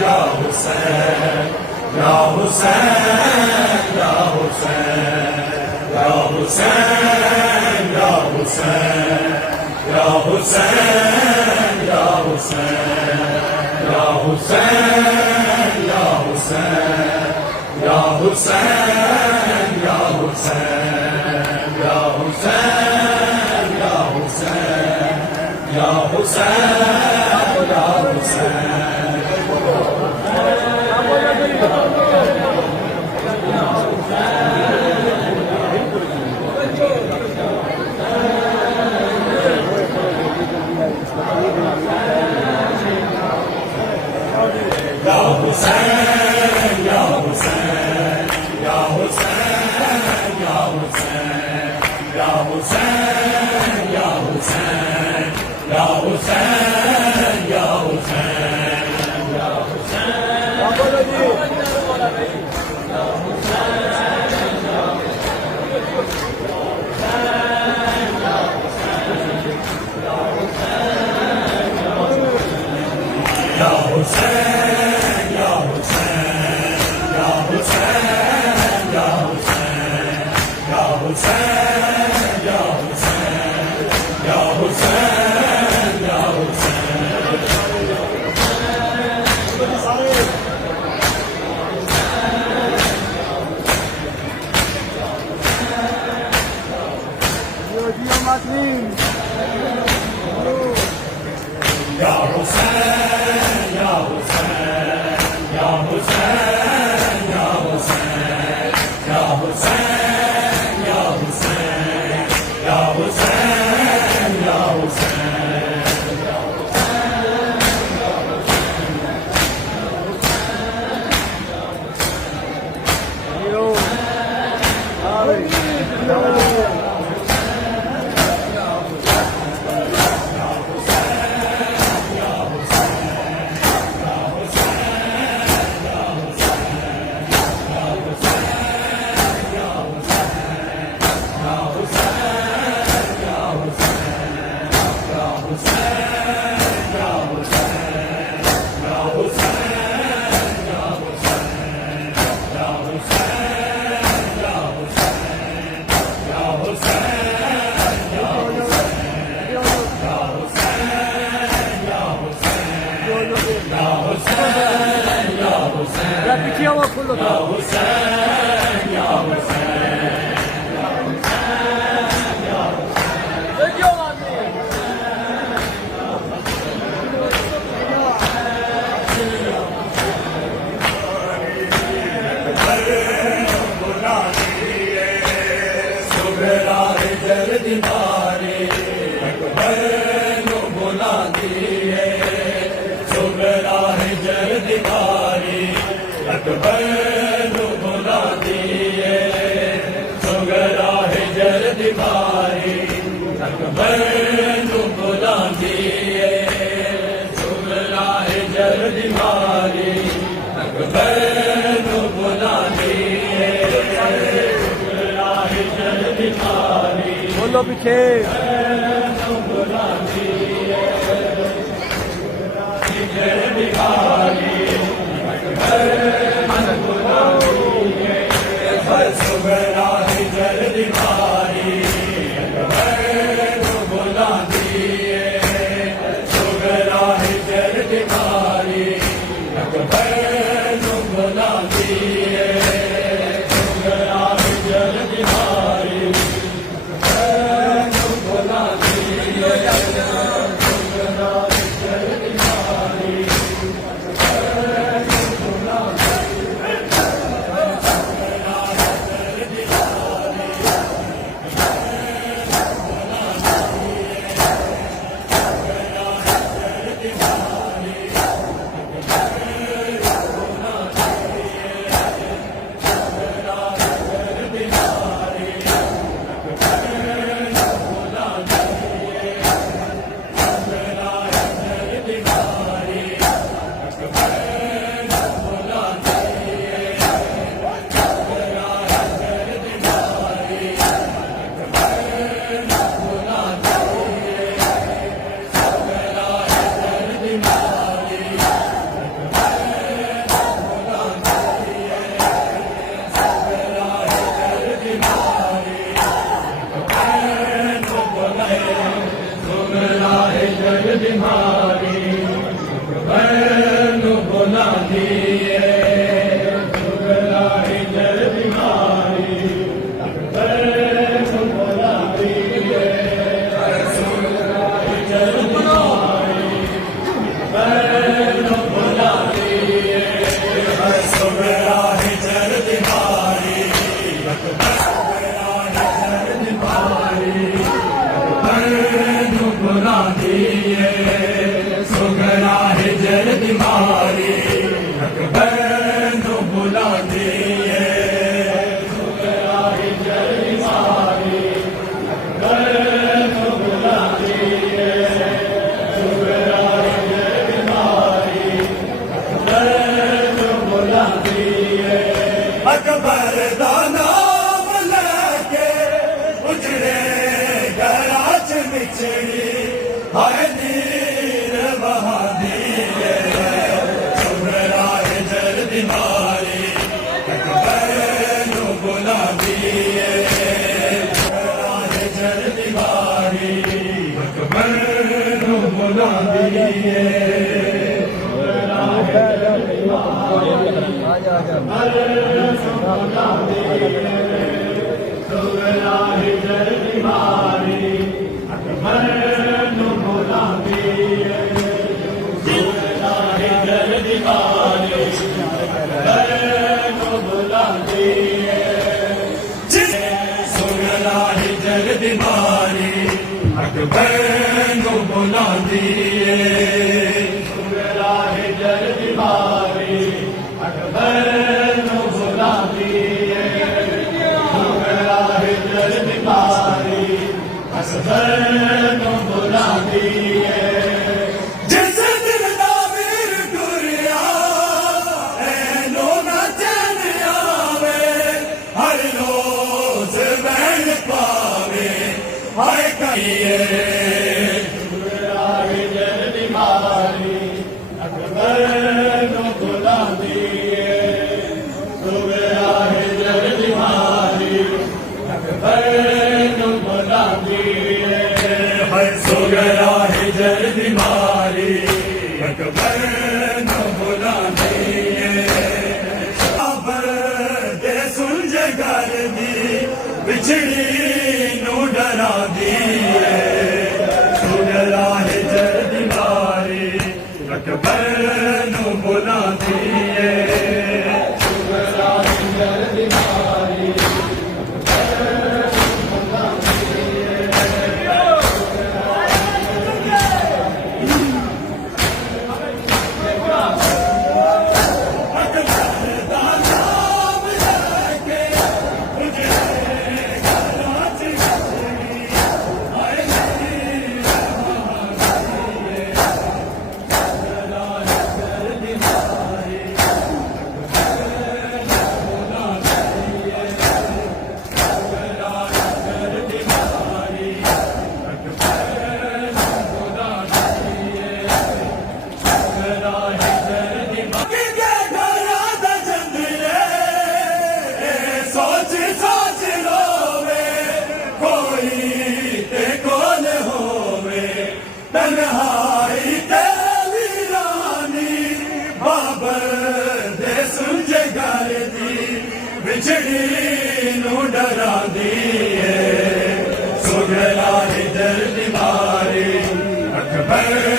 Ya Hussein, Ya Hussein, Ya Hussein, Ya Hussein, Ya Hussein, Ya Hussein, Ya Hussein, Ya Hussein, Ya Hussein, Ya Hussein, Ya Hussein, Ya Hussein, Ya Hussein, Ya Hussein, Ya Hussein. Ya Hussein, Ya Hussein, Ya Hussein, Ya Hussein, Ya Hussein, Ya Hussein, Ya Hussein, Ya Hussein, Ya Hussein, Ya Hussein, Ya Hussein, Ya Hussein, Ya Hussein, Ya Hussein, Ya Hussein, Ya Ya Hussein, Ya Hussein, Ya Hussein, Ya Hussein, Ya Hussein, Ya Hussein, Ya Hussein, Ya Hussein. كله يا حسين يا حسين बोलो पीछे दिए सुगला हिजर बीमारी बैनु बुला दिए सुगला हिजर बीमारी बैनु बुला दिए सुगला हिजर बीमारी बुला दिए सुगला हिजर बीमारी बैनु बुला दिए सुगला हिजर बीमारी बैनु बुला दिए सुगला हिजर बीमारी बैनु बुला दिए अकबर दा नाम लेके उजड़े गराज बिछड़ी हाय नीर बहा दिए सुगला हिजर बीमारी बैनु बुला दिए सुगला हिजर बीमारी बैनु बुला दिए सुगला हिजर सुगला हिजर बीमारी बैनु बुला दिए सुगला हिजर बीमारी बैनु बुला दिए सुगला हिजर बीमारी बैनु बुला दिए सुगला हिजर बीमारी बैनु बुला दिए सुगला हिजर बीमारी बैनु बुला दिए जिस दिन नामिर टुरिया ऐनो न चैन आवे हर रोज बैन पावे हाय कहिए सुगला हिजर बीमारी बैनु बुला दिए सुगला हिजर बीमारी बैनु बुला दिए सुगला हिजर बीमारी बैनु बुला दिए दे सुलझ घर दी बिछड़ी नू डरा दिए सुगला हिजर बीमारी बैनु बुला दिए सुगला हिजर बीमारी तन्हाई ते वीरानी बाबर दे सुलझ घर दी बिछड़ी नू डरा दिए सुगला हिजर बीमारी बैनु